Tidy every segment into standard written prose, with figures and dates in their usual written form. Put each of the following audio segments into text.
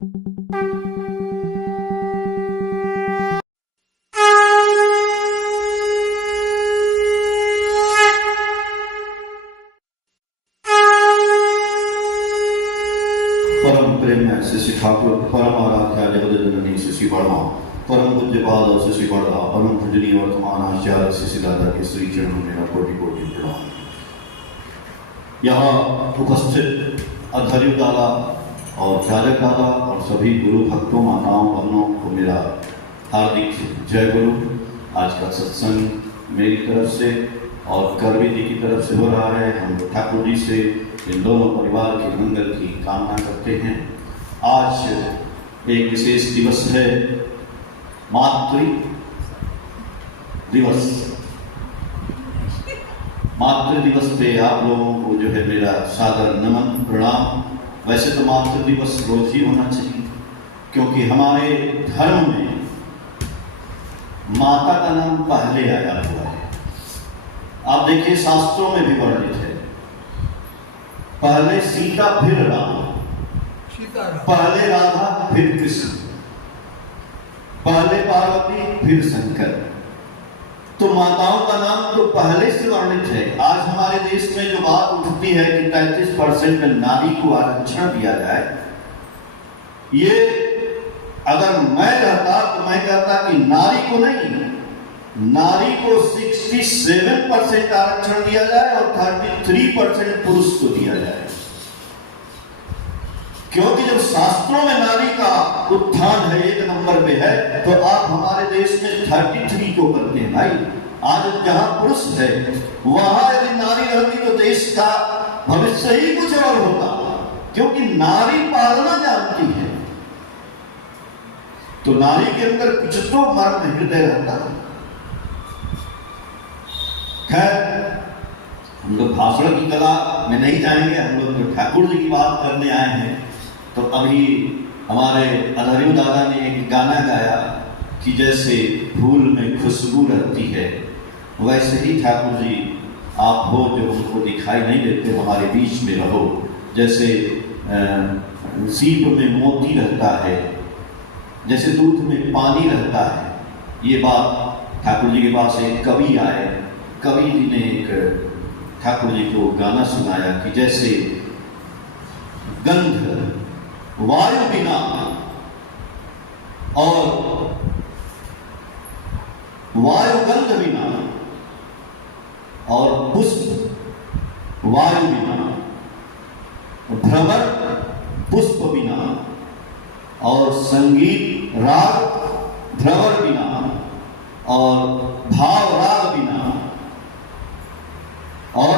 परम प्रेम श्री ठाकुर परम आराध्या जगत जननी श्री वर्मा परम पूज्यपाद श्री वर्मा परम पूजनीय वर्तमान आचार्य श्री दादा के श्री चरणों में मेरा कोटि कोटि प्रणाम। यहाँ उपस्थित अधर्यु दादा और चालक दादा और सभी गुरु भक्तों माताओं बहनों को मेरा हार्दिक जय गुरु। आज का सत्संग मेरी तरफ से और करवी जी की तरफ से हो रहा है। हम ठाकुर जी से इन दोनों परिवार के मंगल की कामना करते हैं। आज एक विशेष दिवस है, मातृ दिवस। मातृ दिवस पे आप लोगों को जो है मेरा सादर नमन प्रणाम। वैसे तो मातृ दिवस रोज ही होना चाहिए, क्योंकि हमारे धर्म में माता का नाम पहले आया हुआ है। आप देखिए शास्त्रों में भी वर्णित है, पहले सीता फिर राम, पहले राधा फिर कृष्ण, पहले पार्वती फिर शंकर। तो माताओं का नाम तो पहले से वर्णित है। आज हमारे देश में जो बात उठती है कि 33% नारी को आरक्षण दिया जाए, ये अगर मैं कहता तो मैं कहता कि नारी को नहीं, नारी को 67% आरक्षण दिया जाए और 33% पुरुष को दिया जाए। क्योंकि जब शास्त्रों में नारी का उत्थान है, 1 नंबर पे है, तो आप हमारे देश में 33 को करते हैं भाई। आज जहां पुरुष है वहां यदि नारी रहती तो देश का भविष्य ही कुछ और होता, क्योंकि नारी पालना जानती है। तो नारी के अंदर कुछ तो मर्म हृदय रहता है। खैर, हम लोग भाषण की कला में नहीं जाएंगे, हम लोग तो ठाकुर जी की बात करने आए हैं। तो अभी हमारे अधर्यु दादा ने एक गाना गाया कि जैसे फूल में खुशबू रहती है, वैसे ही ठाकुर जी आप हो जो उनको दिखाई नहीं देते, हमारे बीच में रहो। जैसे सीप में मोती रहता है, जैसे दूध में पानी रहता है। ये बात ठाकुर जी के पास एक कवि आए, कवि जी ने एक ठाकुर जी को गाना सुनाया कि जैसे गंध वायु बिना और वायु गंध बिना और पुष्प वायु बिना, भ्रमर पुष्प बिना और संगीत राग भ्रमर बिना और भाव राग बिना और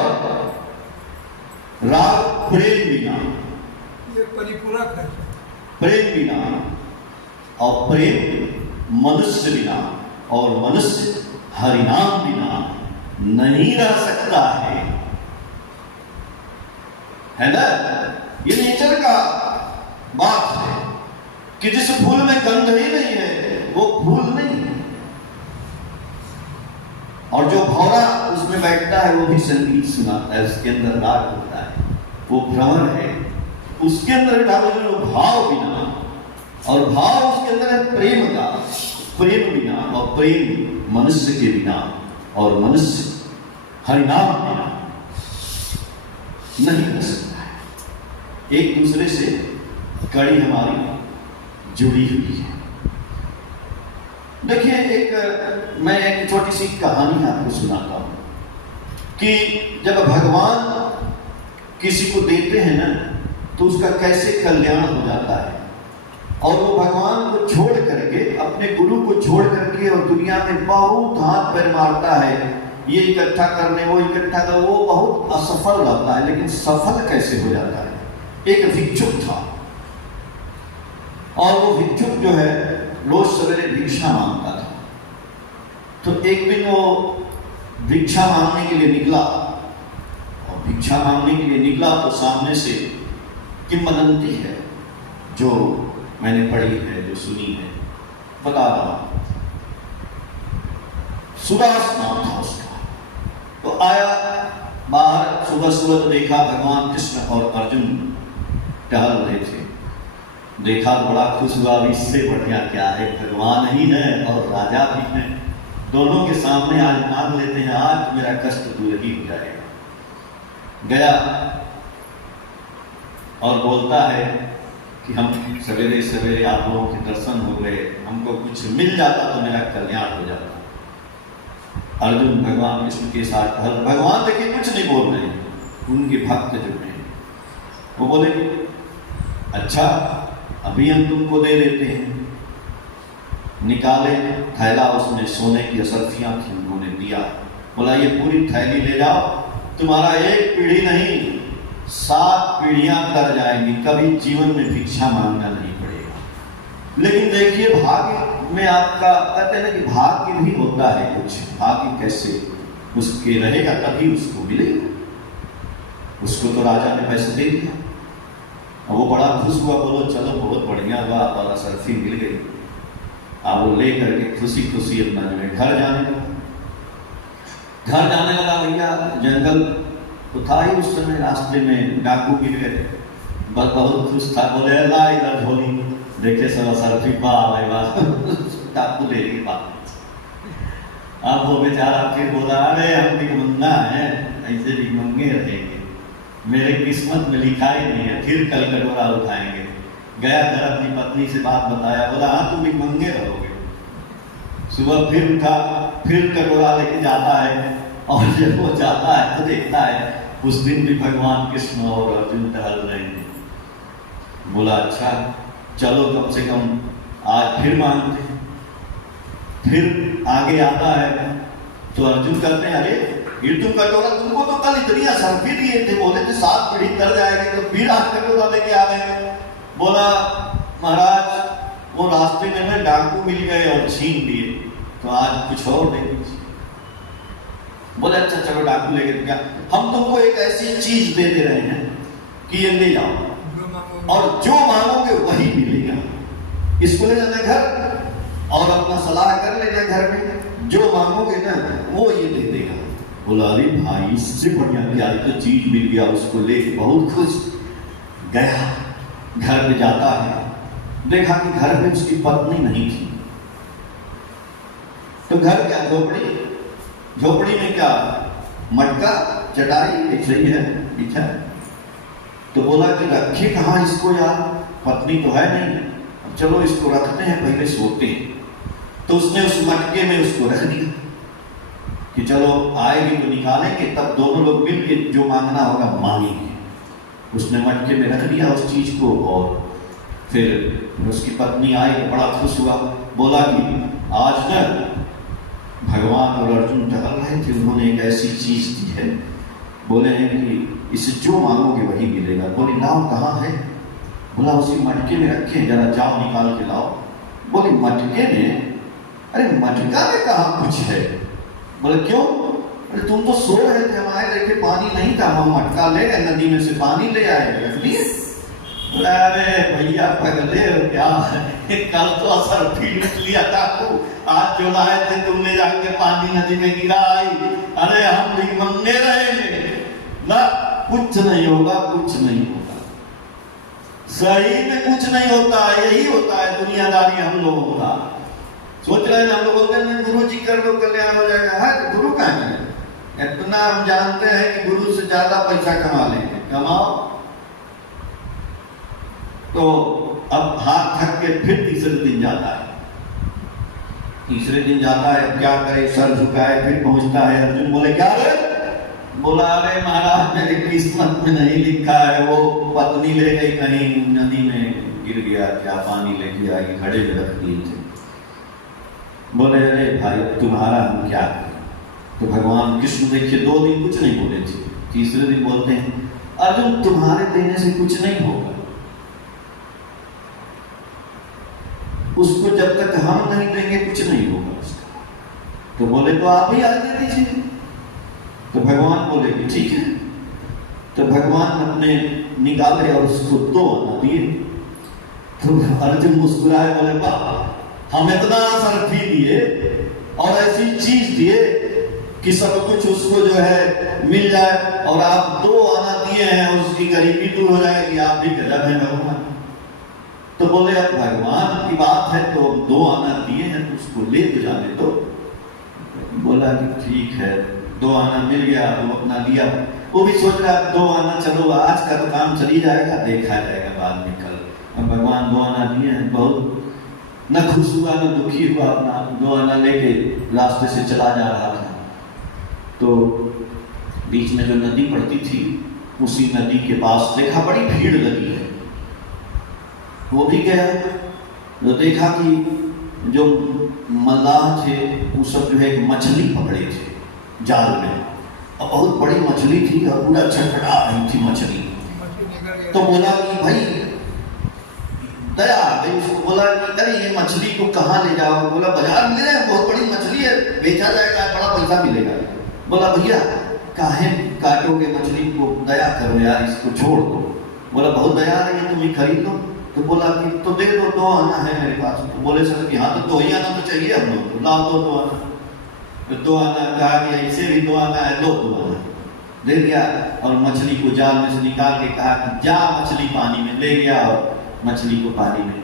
राग प्रेम बिना, ये परिपूरक है। प्रेम बिना और प्रेम मनुष्य बिना और मनुष्य हरिनाम बिना नहीं रह सकता है ना। ये नेचर का बात है कि जिस फूल में गंध ही नहीं है वो फूल नहीं है, और जो भौरा उसमें बैठता है वो भी संगीत सुनाता है, उसके अंदर राग होता है, वो भ्रमर है। उसके अंदर भाव बिना, और भाव उसके अंदर है प्रेम का, प्रेम बिना और प्रेम मनुष्य के बिना और मनुष्य हरिनाम बिना नहीं कर सकता है। एक दूसरे से कड़ी हमारी जुड़ी हुई है। देखिए, मैं एक छोटी सी कहानी आपको सुनाता हूं कि जब भगवान किसी को देते हैं ना, तो उसका कैसे कल्याण हो जाता है। और वो भगवान को छोड़ करके, अपने गुरु को छोड़ करके और दुनिया में बहुत हाथ पैर मारता है, ये इकट्ठा करने वो इकट्ठा कर, वो बहुत असफल रहता है। लेकिन सफल कैसे हो जाता है? एक भिक्षुक था, और वो भिक्षुक जो है रोज सवेरे भिक्षा मांगता था। तो एक दिन वो भिक्षा मांगने के लिए निकला, और भिक्षा मांगने के लिए निकला तो सामने से किंवदंती है जो मैंने पढ़ी है, जो सुनी है, बता रहा हूं। सुदास नाम था उसका। तो आया बाहर, सुबह सुबह तो देखा भगवान कृष्ण और अर्जुन टहल रहे थे। देखा तो बड़ा खुश हुआ। अब इससे बढ़िया क्या है, भगवान ही है और राजा भी है, दोनों के सामने आज मांग लेते हैं, आज मेरा कष्ट दूर ही हो जाएगा। गया और बोलता है कि हम सवेरे सवेरे आप लोगों के दर्शन हो गए, हमको कुछ मिल जाता तो मेरा कल्याण हो जाता। अर्जुन भगवान कृष्ण के साथ, भगवान देखिए कुछ नहीं बोल रहे हैं, उनके भक्त जो हैं वो बोले अच्छा अभी हम तुमको दे देते हैं। निकाले थैला, उसमें सोने की असरफियां थी, उन्होंने दिया, बोला ये पूरी थैली ले जाओ, तुम्हारा एक पीढ़ी नहीं 7 पीढ़ियां कर जाएंगी, कभी जीवन में भिक्षा मांगना नहीं पड़ेगा। लेकिन देखिए भाग्य में आपका, कहते हैं ना कि भाग्य भी होता है कुछ, भाग्य कैसे उसके रहेगा तभी उसको मिलेगा। उसको तो राजा ने पैसे दे दिया, वो बड़ा खुश हुआ, बोलो चलो बहुत बढ़िया हुआ, वाला सरफी मिल गई। अब वो ले करके खुशी खुशी अपना जो है घर जाने लगा। घर जाने लगा, भैया जंगल तो था ही उस समय, रास्ते में डाकू मिल गए, बस बहुत खुश था, बोले अल्लाह इधर झोली, देखे सब सरफी डाकू ले ली बात। अब वो बेचारा फिर बोला अरे हम भिखमंगा है, ऐसे भिखमंगे रहेंगे, मेरे किस्मत में लिखा ही नहीं है, फिर कल कटोरा उठाएंगे। गया घर, अपनी पत्नी से बात बताया, बोला हाँ तुम भिखमंगे रहोगे। सुबह फिर उठा, फिर कटोरा लेके जाता है, और जब वो जाता है तो देखता है उस दिन भी भगवान कृष्ण और अर्जुन टहल रहे हैं। बोला अच्छा चलो कम से कम आज फिर मांगते हैं। फिर आगे आता है तो अर्जुन कहते हैं अरे ये तुम कटोरा, तुमको तो कल इतनी असरफी दिए थे, बोले थे 7 पीढ़ी कर जाएगी, तो फिर आज कटोरा लेके आ गए। बोला महाराज वो रास्ते में ना डाकू मिल गए और छीन लिए, तो आज कुछ और दे दीजिए। बोले अच्छा चलो डाकू लेके क्या, हम तुमको एक ऐसी चीज दे दे रहे हैं कि ये ले जाओ और जो मांगोगे वही मिलेगा। इसको ले जाना घर और अपना सलाह कर लेना घर में, जो मांगोगे ना वो ये दे देगा। बोला अरे भाई इससे बढ़िया क्या, तो चीज मिल गया, उसको लेके बहुत खुश। गया घर में जाता है, देखा कि घर में उसकी पत्नी नहीं थी, तो घर क्या झोपड़ी, झोपड़ी में क्या मटका चटाई एक सही है बिछा। तो बोला कि रखे कहाँ इसको यार, पत्नी तो है नहीं, अब चलो इसको रखते हैं, पहले सोते हैं। तो उसने उस मटके में उसको रख दिया कि चलो आएगी तो निकालेंगे, तब दोनों लोग मिलके जो मांगना होगा मांगेंगे। उसने मटके में रख दिया उस चीज को, और फिर उसकी पत्नी आई तो बड़ा खुश हुआ, बोला कि आज ना भगवान और अर्जुन टहल रहे थे, उन्होंने एक ऐसी चीज दी है, बोले हैं कि इसे जो मांगोगे वही मिलेगा। बोली लाओ कहाँ है? बोला उसी मटके में रखे, जरा जाओ निकाल के लाओ। बोली मटके में? अरे मटका में कहाँ कुछ है? बोले क्यों? अरे तुम तो सो रहे थे, हमारे देखे पानी नहीं था, हम मटका ले गए, नदी में से पानी ले आए, रख दिए। बोला अरे भैया पगले हो क्या, कल तो असर भी लूट लिया था, आज जो लाए थे तुमने जाके पानी नदी में गिराई, अरे हम भी मंगे रहेंगे ना, कुछ नहीं होगा, कुछ नहीं होगा, सही में कुछ नहीं होता। यही होता है दुनियादारी हम लोगों का। सोच रहे हैं हम लोग बोलते हैं गुरु जी कर लो कल्याण हो जाएगा, है गुरु का है, इतना हम जानते हैं कि गुरु से ज्यादा पैसा कमा लेंगे, कमाओ। तो अब हाथ थक के फिर तीसरे दिन जाता है, तीसरे दिन जाता है, क्या करे, सर झुकाए, फिर पहुंचता है। अर्जुन बोले क्या रे? बोला अरे महाराज मेरी किस्मत में नहीं लिखा है, वो पत्नी ले गई कहीं नदी में गिर गया, क्या पानी लेके आई, घड़े में रख दिए थे। बोले अरे भाई तुम्हारा हम क्या करें? तो भगवान कृष्ण देखिए 2 दिन कुछ नहीं बोले थे, तीसरे दिन बोलते हैं अर्जुन तुम्हारे देने से कुछ नहीं होगा, उसको जब तक हम नहीं देंगे कुछ नहीं होगा उसका। तो बोले तो आप ही आगे दे दीजिए। तो भगवान बोले कि ठीक है। तो भगवान अपने निकाले और उसको 2 आना दिए। तो अर्जुन मुस्कुराए, बोले वाह हम इतना सरफी दिए और ऐसी चीज दिए कि सब कुछ उसको जो है मिल जाए, और आप 2 आना दिए हैं, उसकी गरीबी दूर हो जाएगी, आप भी गजब है भगवान। तो बोले अब भगवान की बात है तो 2 आना दिए हैं तो उसको ले तो जाने दो। बोला कि ठीक है, 2 आना मिल गया, वो अपना लिया। वो भी सोच रहा 2 आना, चलो आज का तो काम चली जाएगा, देखा जाएगा बाद में कल। अब भगवान 2 आना दिए हैं, बहुत न खुश हुआ न दुखी हुआ, अपना 2 आना लेके रास्ते से चला जा रहा था। तो बीच में जो नदी पड़ती थी, उसी नदी के पास देखा बड़ी भीड़ लगी है। वो भी गया तो देखा कि जो मल्लाह थे वो सब जो है मछली पकड़े थे जाल में, और बहुत बड़ी मछली थी और पूरा छटपटा रही थी मछली। तो बोला कि भाई दया आ गई उसको, बोला कि अरे ये मछली को कहाँ ले जाओ? बोला बाजार में ले जाए, बहुत बड़ी मछली है, बेचा जाएगा, बड़ा पैसा मिलेगा। बोला भैया काहे काटोगे मछली को, दया करो यार, इसको छोड़ दो। बोला बहुत दया आ रही है, तुम ही खरीद लो। तो बोला कि तो दे दो, 2 आना है मेरे पास। तो बोले सर कि हाँ तो 2 ही आना तो चाहिए हम लोग, तो लाओ 2 आना। तो 2 आना कहा कि ऐसे भी 2 आना है, 2 आना दे दिया। और मछली को जाल में से निकाल के कहा कि जा मछली पानी में, ले गया और मछली को पानी में।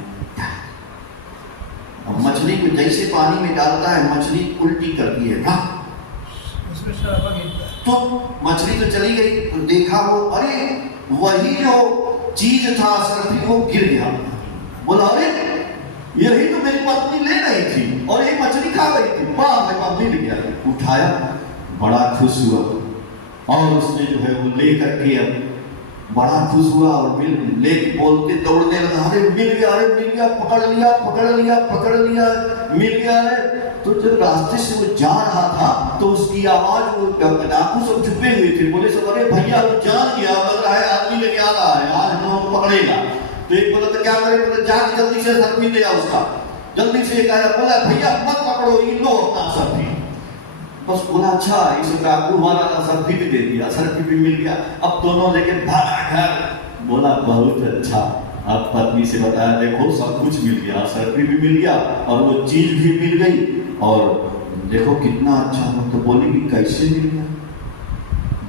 और मछली को जैसे पानी में डालता है, मछली उल्टी करती है, तो मछली तो चली गई। तो देखा वो, अरे वही जो चीज था सर्फी वो गिर गया। बोला अरे यही तो मेरी पत्नी ले रही थी और ये मछली खा गई थी, वाह मिल गया। उठाया, बड़ा खुश हुआ और उसने जो है वो ले करके अब बड़ा खुश हुआ और ले बोलते दौड़ने लगा, अरे मिल गया, अरे मिल गया, पकड़ लिया पकड़ लिया पकड़ लिया, मिल गया है। तो जब रास्ते से वो जा रहा था तो उसकी आवाज, वो डाकू सब छुपे हुए थे, बोले सब अरे भैया वो जान गया, लग रहा है आदमी लेके आ रहा है, आज हम पकड़ेगा। तो एक बोला तो क्या करे, बोले जाके जल्दी से सर्फी ले आओ उसका। जल्दी से एक आया, बोला भैया मत पकड़ो, ये लो अपना सर्फी। बस बोला अच्छा, इस डाकू हमारा सर्फी भी दे दिया, सर्फी भी मिल गया। अब दोनों लेके भागा घर। बोला बहुत अच्छा, अब पत्नी से बताया देखो सब कुछ मिल गया, सर्फी भी मिल गया और वो चीज भी मिल गई, और देखो कितना अच्छा हो। तो बोली कि कैसे मिल गया?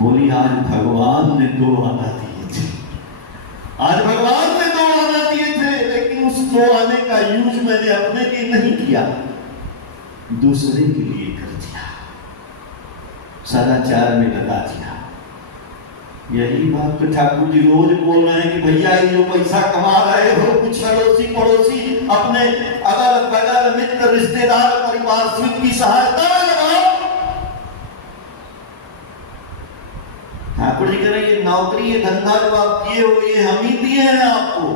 बोली आज भगवान ने 2 आना दिए थे, आज भगवान ने 2 आना दिए थे, लेकिन उस 2 आने का यूज मैंने अपने लिए नहीं किया, दूसरे के लिए कर दिया, सदाचार में लगा दिया। यही बात तो ठाकुर जी रोज बोल रहे हैं कि भैया ये जो पैसा कमा रहे हो, कुछ अड़ोसी पड़ोसी अपने अगल बगल मित्र रिश्तेदार परिवार की सहायता लगाओ। ठाकुर जी कह रहे ये नौकरी ये धंधा जब आप किए हो, ये हम ही दिए हैं आपको।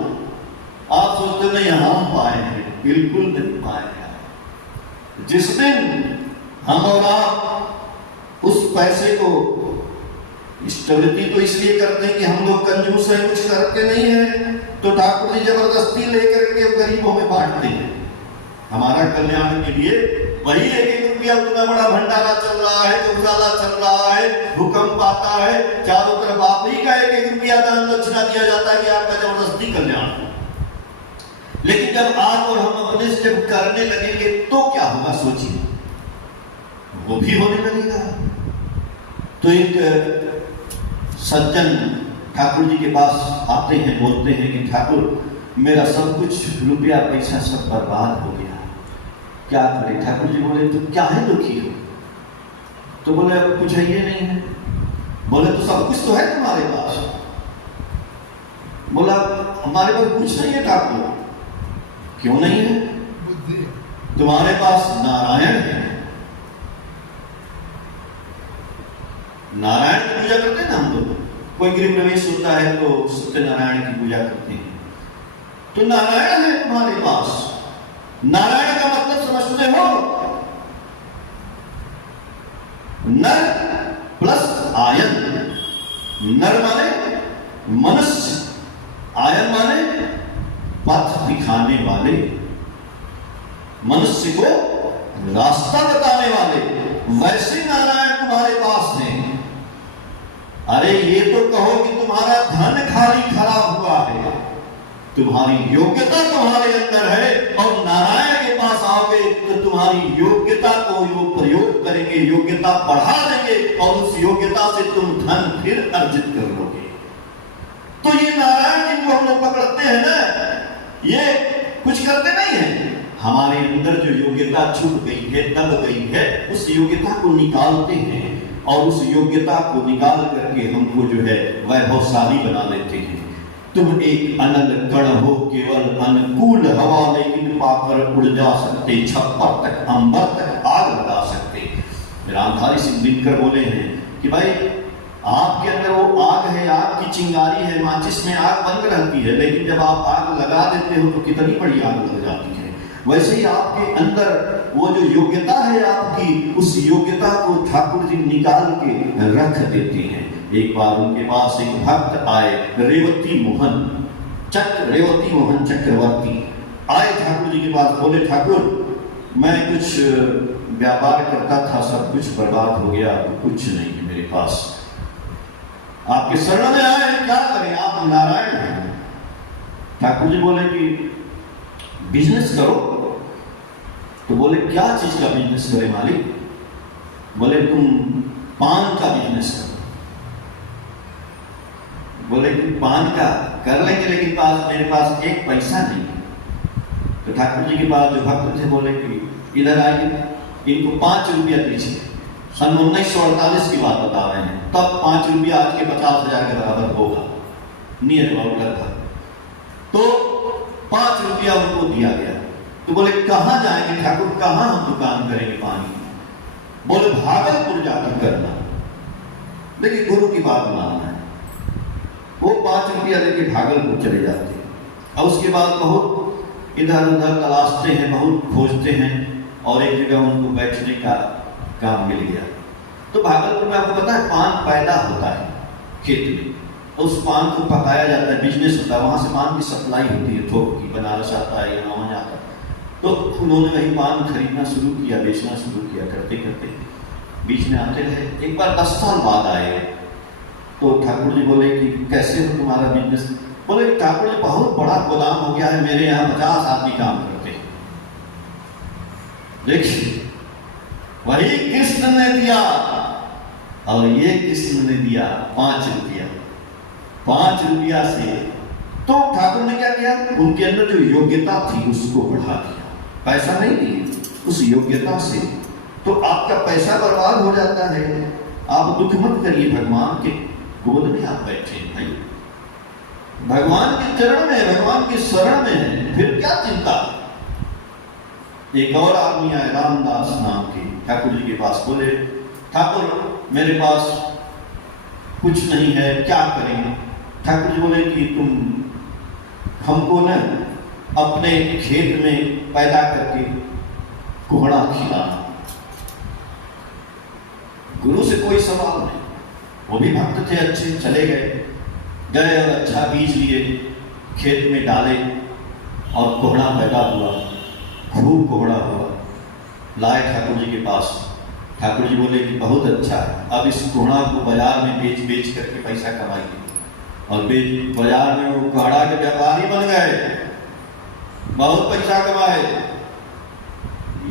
आप सोचते नहीं हम पाए हैं, बिल्कुल नहीं पाए हैं। जिस दिन हम और आप उस पैसे को, स्टोरिटी तो इसलिए करते हैं कि हम लोग कंजूस हैं, कुछ करते नहीं हैं, तो ठाकुर जी जबरदस्ती लेकर के गरीबों में बांटते हैं हमारा कल्याण के लिए। वही 1-1 रुपया उतना बड़ा भंडारा चल रहा है, गौशाला चल रहा है, भूकंप आता है, चारों तरफ आप ही का 1-1 रुपया दान दक्षिणा दिया जाता है कि आपका जबरदस्ती कल्याण हो। लेकिन जब आप और हम अपने से जब करने लगेंगे तो क्या होगा सोचिए, वो भी होने लगेगा। तो एक सज्जन ठाकुर जी के पास आते हैं, बोलते हैं कि ठाकुर मेरा सब कुछ रुपया पैसा सब बर्बाद हो गया, क्या करें? ठाकुर जी बोले तो क्या है दुखी हो? तो बोले अब कुछ है ये नहीं है। बोले तो सब कुछ तो है तुम्हारे पास। बोला हमारे पास कुछ नहीं है ठाकुर। क्यों नहीं है? तुम्हारे पास नारायण है, नारायण की पूजा करते हैं ना हम लोग, कोई गृह प्रवेश होता है तो सत्यनारायण की पूजा करते हैं, तो नारायण है तुम्हारे पास। नारायण का मतलब समझते हो? नर प्लस आयन। नर माने मनुष्य, आयन माने पथ दिखाने वाले, मनुष्य को रास्ता बताने वाले। वैसे नारायण तुम्हारे पास हैं। अरे ये तो कहो कि तुम्हारा धन खाली खराब हुआ है, तुम्हारी योग्यता तुम्हारे अंदर है, और नारायण के पास आओगे तो तुम्हारी योग्यता को वो प्रयोग करेंगे, योग्यता बढ़ा देंगे, और उस योग्यता से तुम धन फिर अर्जित कर लोगे। तो ये नारायण जिनको हम लोग पकड़ते हैं ना, ये कुछ करते नहीं है। हमारे अंदर जो योग्यता छुप गई है, दब गई है, उस योग्यता को निकालते हैं और उस योग्यता को निकाल करके हमको जो है वैभवशाली बना लेते हैं। तुम एक अनल कण हो, केवल अनुकूल हवा, लेकिन पाकर उड़ जा सकते, छप्पर तक अंबर तक आग लगा सकते। रामधारी सिंह दिनकर बोले हैं कि भाई आपके अंदर वो आग है, आग की चिंगारी है, माचिस में आग बंद रहती है, लेकिन जब आप आग लगा देते हो तो कितनी बड़ी आग लग जाती है। वैसे ही आपके अंदर वो जो योग्यता है आपकी, उस योग्यता को ठाकुर जी निकाल के रख देते हैं। एक बार उनके पास एक भक्त आए, रेवती मोहन चक्रवर्ती आए ठाकुर जी के पास। बोले ठाकुर मैं कुछ व्यापार करता था, सब कुछ बर्बाद हो गया, कुछ नहीं है मेरे पास, आपके शरण में आए, क्या करें, आप नारायण हैं। ठाकुर जी बोले कि बिजनेस करो। तो बोले क्या चीज का बिजनेस करें मालिक? बोले तुम पान का बिजनेस करो। बोले कि पान का कर लेंगे, लेकिन मेरे पास एक पैसा नहीं। तो ठाकुर जी के पास जो भक्त थे बोले कि इधर आइए, इनको 5 रुपया दीजिए। सन 1948 की बात बता रहे हैं, तब 5 रुपया आज के 50,000 के बराबर होगा, नियर अबाउट लगभग। तो 5 रुपया उनको दिया गया। तो बोले कहाँ जाएंगे ठाकुर, कहाँ हम दुकान करेंगे पानी की? बोले भागलपुर जाकर करना, देखिए गुरु की बात मानना है। वो 5 रुपया लेके भागलपुर चले जाते हैं और उसके बाद बहुत इधर उधर तलाशते हैं, बहुत खोजते हैं और एक जगह उनको बैठने का काम मिल गया। तो भागलपुर में आपको पता है पान पैदा होता है खेत में, तो उस पान को पकाया जाता है, बिजनेस होता है, वहां से पान की सप्लाई होती है, थोक की, बनारस आता है या वहां जाता है। तो उन्होंने वही पान खरीदना शुरू किया, बेचना शुरू किया, करते करते बीच में आते रहे। एक बार 10 साल बाद आए तो ठाकुर जी बोले कि कैसे हो तुम्हारा बिजनेस? बोले ठाकुर जी बहुत बड़ा गोदाम हो गया है, मेरे यहाँ 50 आदमी काम करते हैं। देखिए वही कृष्ण ने दिया और ये कृष्ण ने दिया 5 रुपया। 5 रुपया से तो ठाकुर ने क्या किया, उनके अंदर जो योग्यता थी उसको बढ़ा दिया। पैसा नहीं दिए, उस योग्यता से। तो आपका पैसा बर्बाद हो जाता है, आप दुख मत करिए, भगवान के गोद में आप बैठे भाई, भगवान के चरण में, भगवान के शरण में, फिर क्या चिंता। एक और आदमी आए रामदास नाम के, ठाकुर जी के पास। बोले ठाकुर मेरे पास कुछ नहीं है, क्या करें? ठाकुर जी बोले कि तुम हमको न अपने खेत में पैदा करके कोहड़ा खिलाना। गुरु से कोई सवाल नहीं, वो भी भक्त थे अच्छे, चले गए और अच्छा बीज लिए, खेत में डाले और कोहड़ा पैदा हुआ, खूब कोहड़ा हुआ। लाए ठाकुर जी के पास। ठाकुर जी बोले कि बहुत अच्छा है, अब इस कोहड़ा को बाजार में बेच करके पैसा कमाइए। और बाजार में वो कोहड़ा के व्यापारी बन गए, बहुत पैसा कमाए।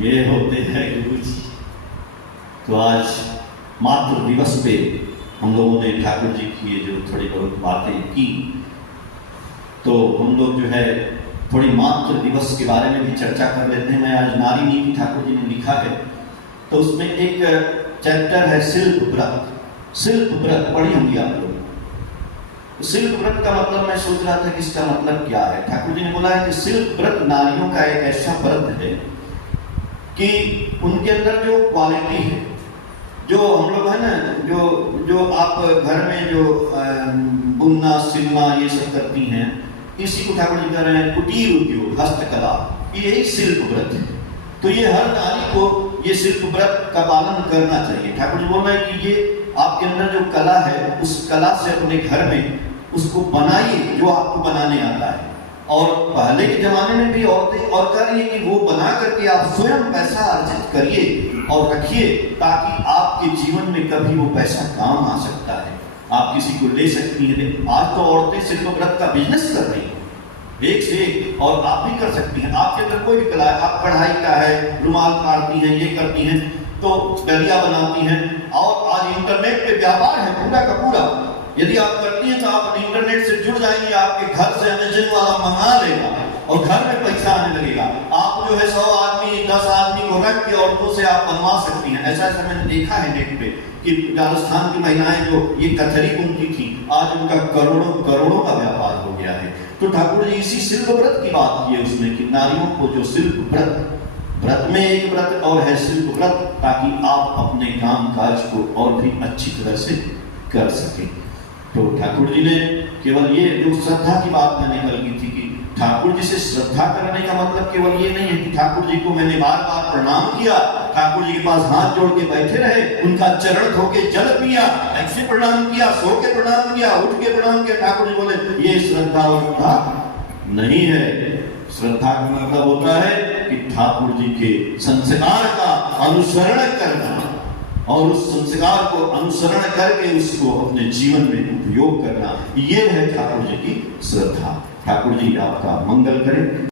ये होते हैं गुरु जी। तो आज मातृ दिवस पे हम लोगों ने ठाकुर जी की जो थोड़ी बहुत बातें की, तो हम लोग जो है थोड़ी मातृ दिवस के बारे में भी चर्चा कर लेते हैं। मैं आज नारी नीति ठाकुर जी ने लिखा है, तो उसमें एक चैप्टर है शिल्प व्रत। शिल्प व्रत पढ़ी होंगी आप लोग। शिल्प व्रत का मतलब मैं सोच रहा था कि इसका मतलब क्या है। ठाकुर जी ने बोला है कि शिल्प व्रत नारियों का एक ऐसा व्रत है कि उनके अंदर जो क्वालिटी है, जो हम लोग है ना, जो आप घर में जो बुनना सिलना ये सब करती हैं, इसी को ठाकुर जी कह रहे हैं कुटीर उद्योग, हस्तकला, यही शिल्प व्रत है। तो ये हर नारी को ये शिल्प व्रत का पालन करना चाहिए। ठाकुर जी बोल रहे हैं कि ये आपके अंदर जो कला है, उस कला से अपने घर में उसको बनाइए जो आपको बनाने आता है। और पहले के जमाने में भी औरतें और कर रही है कि वो बना करके आप स्वयं पैसा अर्जित करिए और रखिए, ताकि आपके जीवन में कभी वो पैसा काम आ सकता है, आप किसी को ले सकती हैं। आज तो औरतें शिल्प व्रत का बिजनेस कर रही हैं एक से एक, और आप भी कर सकती हैं। आपके अंदर कोई भी कला है, आप कढ़ाई का है, रुमाल काटती हैं, ये करती हैं, तो डलिया बनाती हैं, और आज इंटरनेट पे व्यापार है पूरा का पूरा। यदि आप करती हैं तो आप इंटरनेट से जुड़ जाएंगे, आपके घर से अमेज़न वाला मंगा लेगा और घर में पैसा आने लगेगा। आप जो है 100 आदमी 10 आदमी को रख के औरतों से आप बनवा सकती हैं। ऐसा ऐसा मैंने देखा है नेट पे कि राजस्थान की महिलाएं जो ये कथरी बुनती थी, आज उनका करोड़ों करोड़ों का व्यापार हो गया है। तो ठाकुर जी इसी शिल्प व्रत की बात की है उसमें कि नारियों को जो शिल्प व्रत में एक व्रत और है शिल्प व्रत, ताकि आप अपने काम काज को और भी अच्छी तरह से कर सकें। तो ठाकुर जी ने केवल ये जो श्रद्धा की बात मैंने कल की थी कि ठाकुर जी से श्रद्धा करने का मतलब केवल ये नहीं है कि ठाकुर जी को मैंने बार बार प्रणाम किया, ठाकुर जी के पास हाथ जोड़ के बैठे रहे, उनका चरण धो के जल पिया, ऐसे प्रणाम किया, सो के प्रणाम किया, उठ के प्रणाम किया, ठाकुर जी बोले ये श्रद्धा नहीं है। श्रद्धा का मतलब होता है कि ठाकुर जी के संस्कार का अनुसरण करना और उस संस्कार को अनुसरण करके उसको अपने जीवन में उपयोग करना, ये है ठाकुर जी की श्रद्धा। ठाकुर जी आपका मंगल करें।